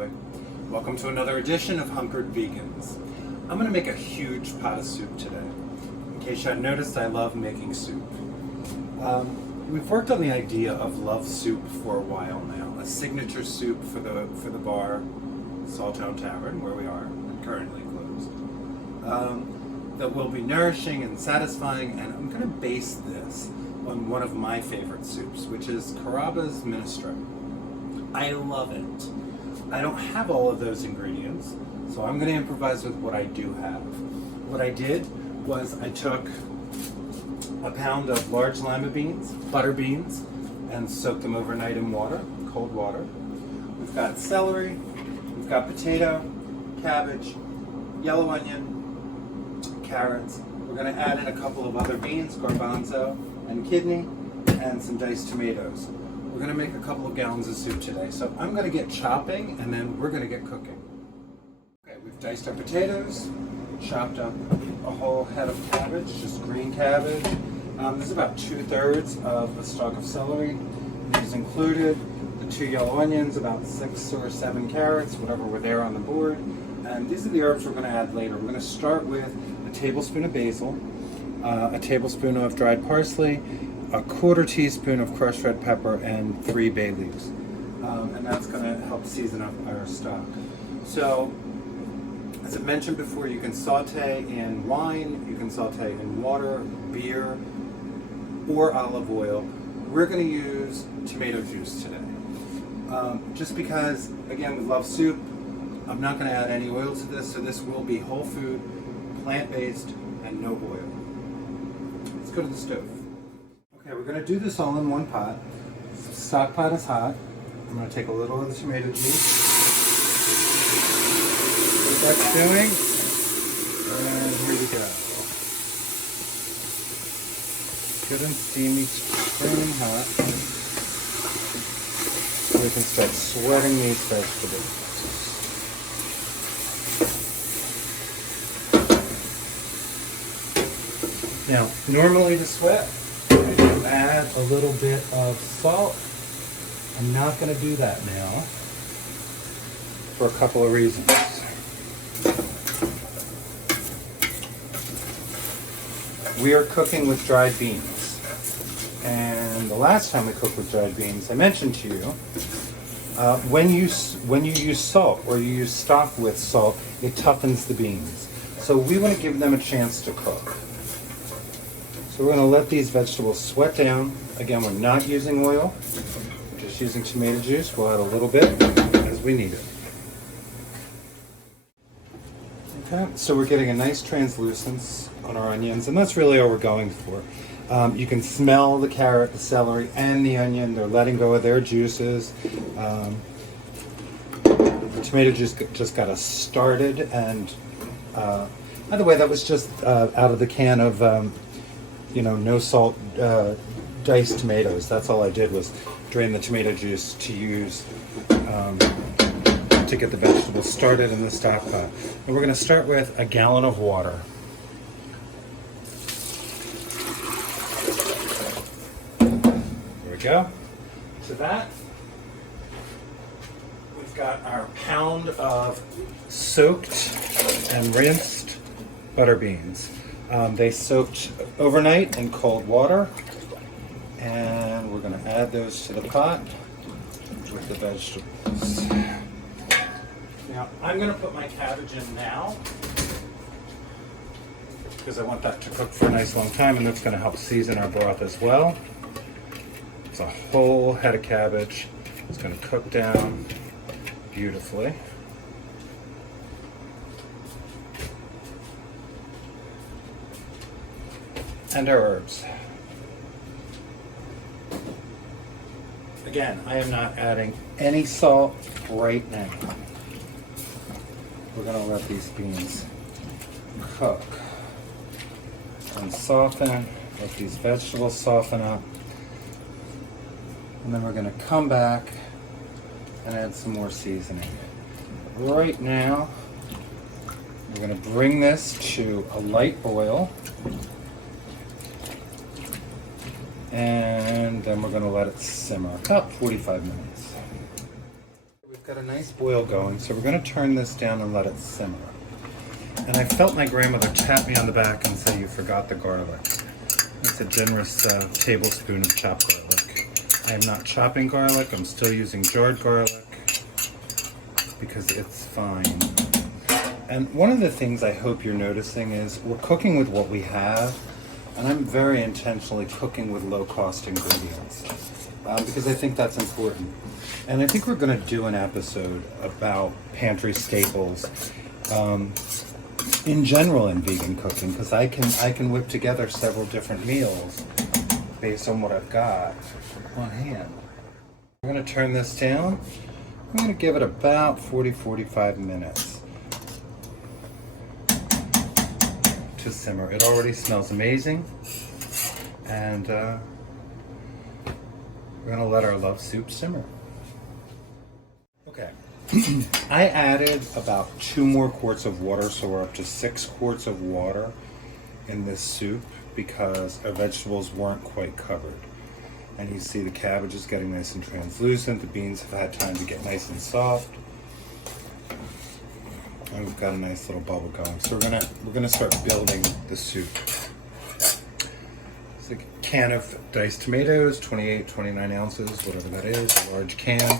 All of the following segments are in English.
Troy. Welcome to another edition of Hunkered Vegans. I'm going to make a huge pot of soup today. In case you hadn't noticed, I love making soup. We've worked on the idea of love soup for a while now, a signature soup for the bar, Sawtown Tavern, where we are, and currently closed. That will be nourishing and satisfying, and I'm going to base this on one of my favorite soups, which is Carrabba's minestrone. I love it. I don't have all of those ingredients, so I'm going to improvise with what I do have. What I did was I took a pound of large lima beans, butter beans, and soaked them overnight in water, cold water. We've got celery, we've got potato, cabbage, yellow onion, carrots. We're going to add in a couple of other beans, garbanzo and kidney, and some diced tomatoes. We're going to make a couple of gallons of soup today. So I'm going to get chopping, and then we're going to get cooking. Okay, we've diced our potatoes, chopped up a whole head of cabbage, just green cabbage. This is about 2/3 of a stalk of celery. These included the 2 yellow onions, about 6 or 7 carrots, whatever were there on the board. And these are the herbs we're going to add later. We're going to start with a tablespoon of basil, a tablespoon of dried parsley, a 1/4 teaspoon of crushed red pepper, and 3 bay leaves. And that's going to help season up our stock. So, as I mentioned before, you can saute in wine, you can saute in water, beer, or olive oil. We're going to use tomato juice today. Just because, again, we love soup, I'm not going to add any oil to this, so this will be whole food, plant-based, and no oil. Let's go to the stove. Okay, we're going to do this all in one pot. The stock pot is hot. I'm going to take a little of the tomato juice. What that's doing, and here we go. Good and steamy, steaming hot. So we can start sweating these vegetables. Now, normally to sweat, I do add a little bit of salt. I'm not going to do that now for a couple of reasons. We are cooking with dried beans. And the last time we cooked with dried beans, I mentioned to you, when you use salt or you use stock with salt, it toughens the beans. So we want to give them a chance to cook. So we're going to let these vegetables sweat down. Again, we're not using oil. We're just using tomato juice. We'll add a little bit as we need it. Okay, so we're getting a nice translucence on our onions, and that's really all we're going for. You can smell the carrot, the celery, and the onion. They're letting go of their juices. The tomato juice just got us started, and by the way, that was just out of the can of no salt diced tomatoes. That's all I did was drain the tomato juice to use to get the vegetables started in the stock pot. And we're going to start with a gallon of water. There we go. To that, we've got our pound of soaked and rinsed butter beans. They soaked overnight in cold water, and we're going to add those to the pot with the vegetables. Now, I'm going to put my cabbage in now because I want that to cook for a nice long time, and that's going to help season our broth as well. It's a whole head of cabbage. It's going to cook down beautifully. And our herbs. Again, I am not adding any salt right now. We're going to let these beans cook and soften, let these vegetables soften up, and then we're going to come back and add some more seasoning. Right now, we're going to bring this to a light boil, and then we're going to let it simmer about 45 minutes. got a nice boil going, so we're going to turn this down and let it simmer. And I felt my grandmother tap me on the back and say, "You forgot the garlic." It's a generous tablespoon of chopped garlic. I am not chopping garlic, I'm still using jarred garlic because it's fine. And one of the things I hope you're noticing is we're cooking with what we have, and I'm very intentionally cooking with low-cost ingredients because I think that's important. And I think we're going to do an episode about pantry staples in general in vegan cooking, because I can whip together several different meals based on what I've got on hand. We're going to turn this down. I'm going to give it about 40-45 minutes to simmer. It already smells amazing, and we're going to let our love soup simmer. Okay. I added about 2 more quarts of water, so we're up to 6 quarts of water in this soup because our vegetables weren't quite covered. And you see the cabbage is getting nice and translucent, the beans have had time to get nice and soft. And we've got a nice little bubble going. So we're gonna start building the soup. It's a can of diced tomatoes, 28, 29 ounces, whatever that is, a large can.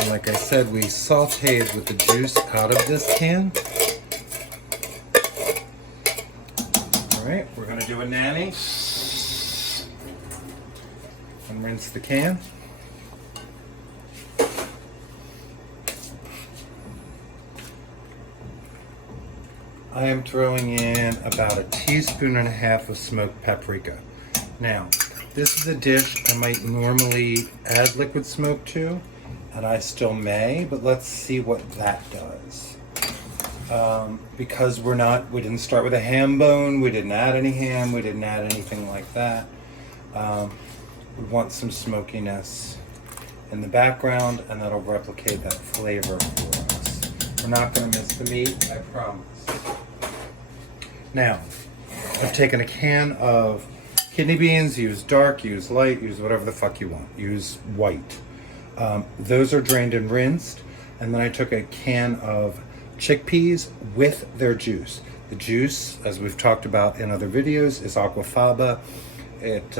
And like I said, we sauteed with the juice out of this can. All right, we're gonna do a nanny and rinse the can. I am throwing in about 1.5 teaspoons of smoked paprika. Now, this is a dish I might normally add liquid smoke to, and I still may, but let's see what that does. Because we didn't start with a ham bone, we didn't add any ham, we didn't add anything like that. We want some smokiness in the background, and that'll replicate that flavor for us. We're not going to miss the meat, I promise. Now, I've taken a can of kidney beans. Use dark, use light, use whatever the fuck you want. Use white. Those are drained and rinsed. And then I took a can of chickpeas with their juice. The juice, as we've talked about in other videos, is aquafaba. It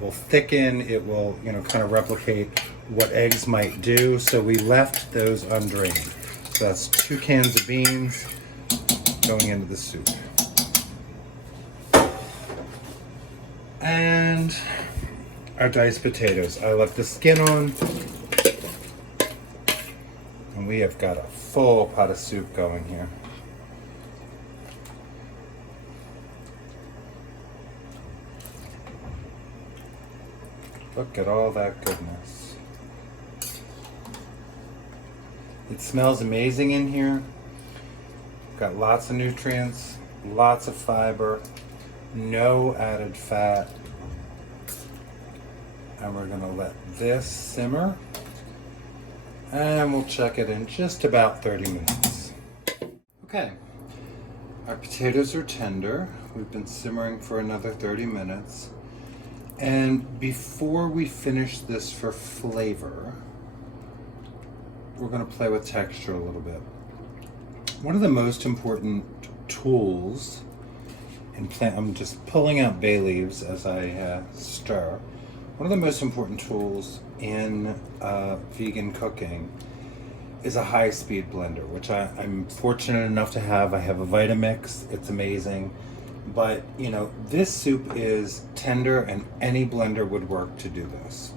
will thicken, it will kind of replicate what eggs might do. So we left those undrained. So that's 2 cans of beans going into the soup. And our diced potatoes. I left the skin on. And we have got a full pot of soup going here. Look at all that goodness. It smells amazing in here. Got lots of nutrients, lots of fiber, no added fat. And we're gonna let this simmer. And we'll check it in just about 30 minutes. Okay, our potatoes are tender. We've been simmering for another 30 minutes. And before we finish this for flavor, we're going to play with texture a little bit. One of the most important tools in I'm just pulling out bay leaves as I stir. One of the most important tools in vegan cooking is a high-speed blender, which I'm fortunate enough to have. I have a Vitamix. It's amazing. But, this soup is tender, and any blender would work to do this.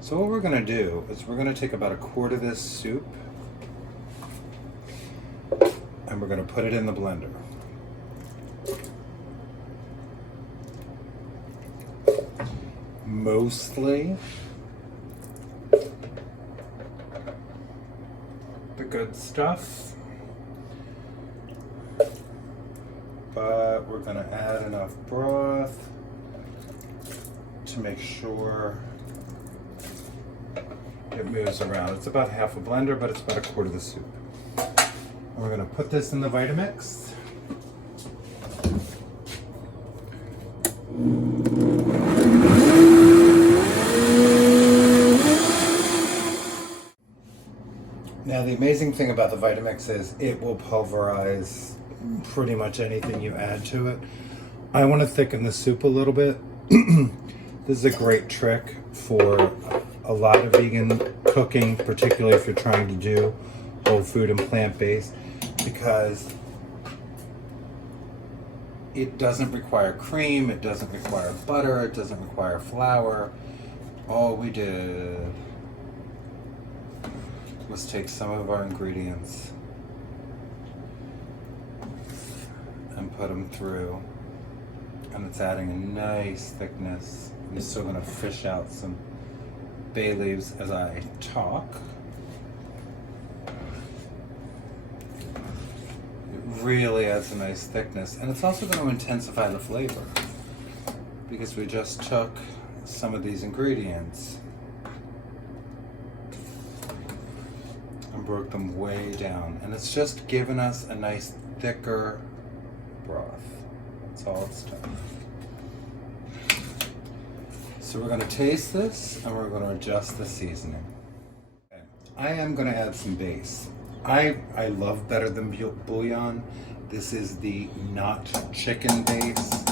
So what we're going to do is we're going to take about 1/4 of this soup, and we're going to put it in the blender. Mostly the good stuff. But we're going to add enough broth to make sure it moves around. It's about half a blender, but it's about 1/4 of the soup. And we're going to put this in the Vitamix. Now the amazing thing about the Vitamix is it will pulverize pretty much anything you add to it. I want to thicken the soup a little bit. This is a great trick for a lot of vegan cooking, particularly if you're trying to do whole food and plant-based, because it doesn't require cream, it doesn't require butter, it doesn't require flour. All we did was take some of our ingredients and put them through, and it's adding a nice thickness. I'm still going to fish out some bay leaves as I talk. It really adds a nice thickness, and it's also going to intensify the flavor because we just took some of these ingredients and broke them way down, and it's just given us a nice thicker broth. That's all it's done. So we're going to taste this and we're going to adjust the seasoning. Okay. I am going to add some base. I love Better Than Bouillon. This is the not chicken base.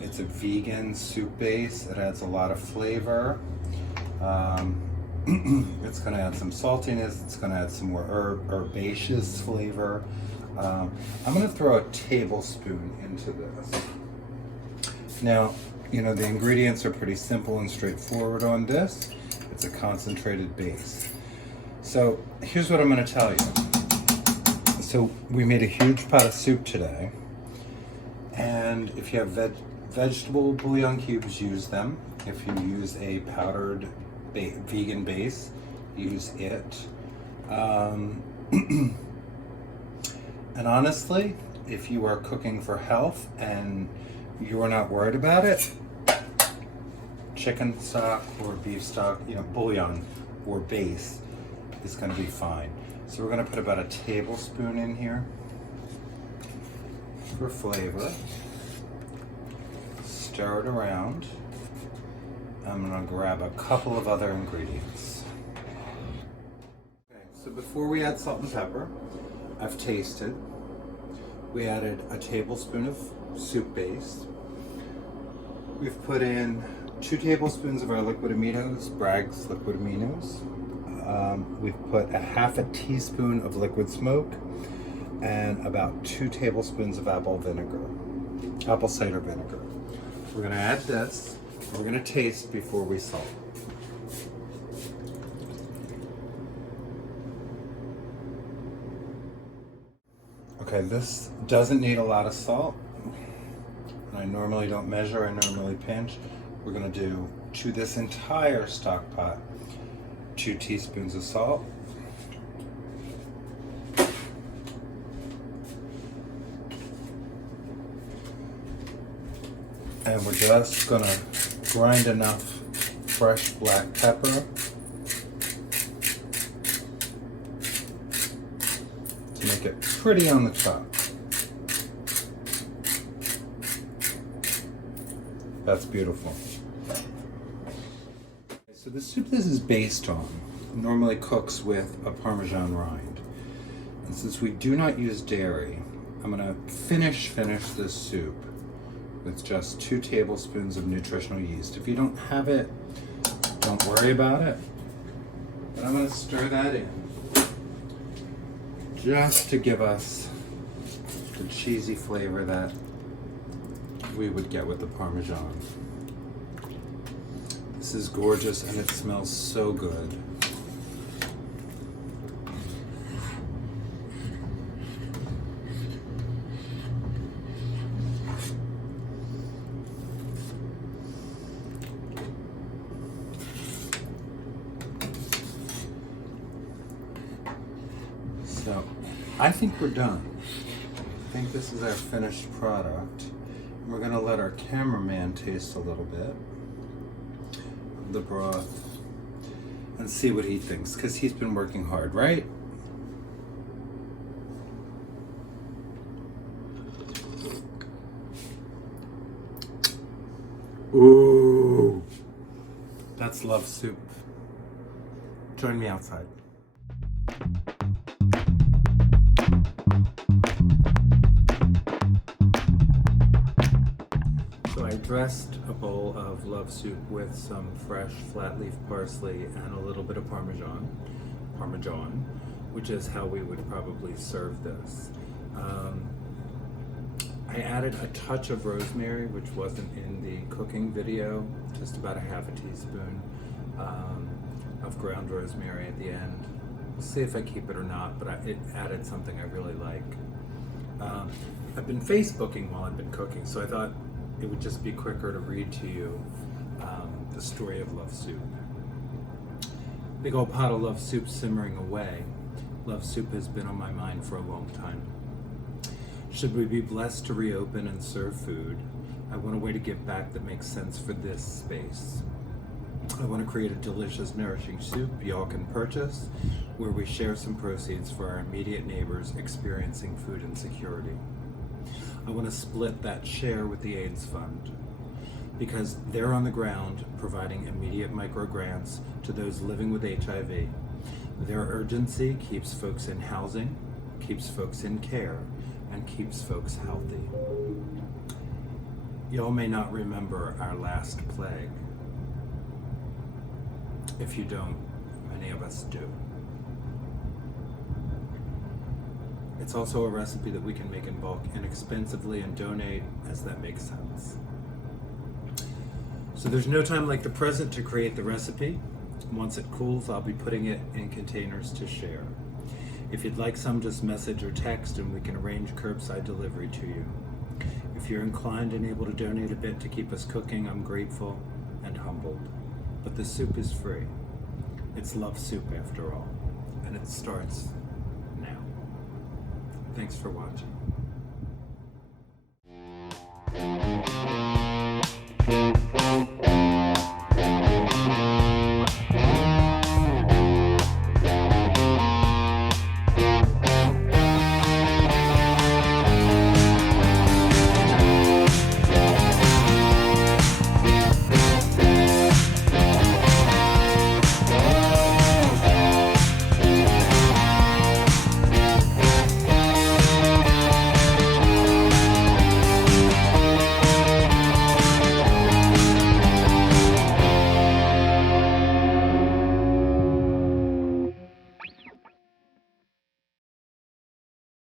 It's a vegan soup base. It adds a lot of flavor. It's going to add some saltiness. It's going to add some more herbaceous flavor. I'm going to throw a tablespoon into this. Now, you know, the ingredients are pretty simple and straightforward on this. It's a concentrated base. So here's what I'm going to tell you. So we made a huge pot of soup today. And if you have vegetable bouillon cubes, use them. If you use a powdered vegan base, use it. And honestly, if you are cooking for health and you are not worried about it, chicken stock or beef stock, you know, bouillon or base is going to be fine. So we're going to put about a tablespoon in here for flavor. Stir it around. I'm going to grab a couple of other ingredients. Okay, so before we add salt and pepper, I've tasted. We added a tablespoon of soup base. We've put in 2 tablespoons of our liquid aminos, Bragg's liquid aminos. We've put a half a teaspoon of liquid smoke and about 2 tablespoons of apple cider vinegar. We're going to add this. We're going to taste before we salt. Okay, this doesn't need a lot of salt. I normally don't measure, I normally pinch. We're going to do, to this entire stock pot, 2 teaspoons of salt. And we're just going to grind enough fresh black pepper to make it pretty on the top. That's beautiful. So the soup this is based on normally cooks with a Parmesan rind. And since we do not use dairy, I'm gonna finish this soup with just 2 tablespoons of nutritional yeast. If you don't have it, don't worry about it. But I'm gonna stir that in just to give us the cheesy flavor that we would get with the Parmesan. This is gorgeous and it smells so good. So, I think we're done. I think this is our finished product. We're going to let our cameraman taste a little bit of the broth and see what he thinks, because he's been working hard, right? Ooh, that's love soup. Join me outside. dressed a bowl of love soup with some fresh flat leaf parsley and a little bit of Parmesan, which is how we would probably serve this. I added a touch of rosemary, which wasn't in the cooking video, just about a half a teaspoon of ground rosemary at the end. We'll see if I keep it or not, but it added something I really like. I've been Facebooking while I've been cooking, so I thought it would just be quicker to read to you the story of love soup. Big old pot of love soup simmering away. Love soup has been on my mind for a long time. Should we be blessed to reopen and serve food, I want a way to give back that makes sense for this space. I want to create a delicious, nourishing soup y'all can purchase, where we share some proceeds for our immediate neighbors experiencing food insecurity. I want to split that share with the AIDS Fund, because they're on the ground providing immediate micro grants to those living with HIV. Their urgency keeps folks in housing, keeps folks in care, and keeps folks healthy. Y'all may not remember our last plague. If you don't, many of us do. It's also a recipe that we can make in bulk inexpensively and donate as that makes sense. So there's no time like the present to create the recipe. Once it cools, I'll be putting it in containers to share. If you'd like some, just message or text and we can arrange curbside delivery to you. If you're inclined and able to donate a bit to keep us cooking, I'm grateful and humbled. But the soup is free. It's love soup after all, and it starts now. Thanks for watching.